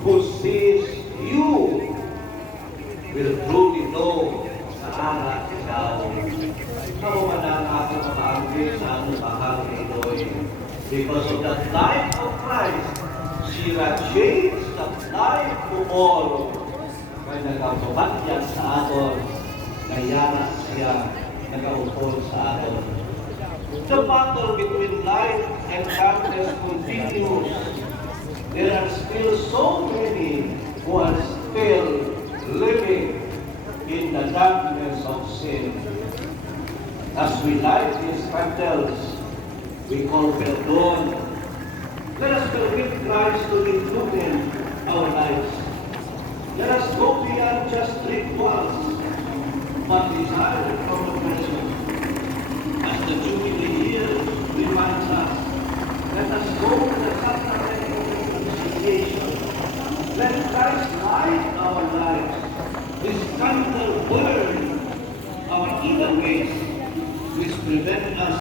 who sees you will truly know na anak ikaw. Ikaw man ang aking makaangkin sa anong bahang ito'y. Because of the life of Christ, she changed the life of all. Kaya nagkapabatyan sa aton, kaya siya nagkaupol sa aton. The battle between light and darkness continues. There are still so many who are still living in the darkness of sin. As we light these candles, we call perdon. Let us permit Christ to illumine our lives. Let us go beyond just rituals, but desire from the presence. As the Jubilee year reminds us, let us go to the sacrament of reconciliation. Let Christ light our lives. This candle burn our inner ways, which prevent us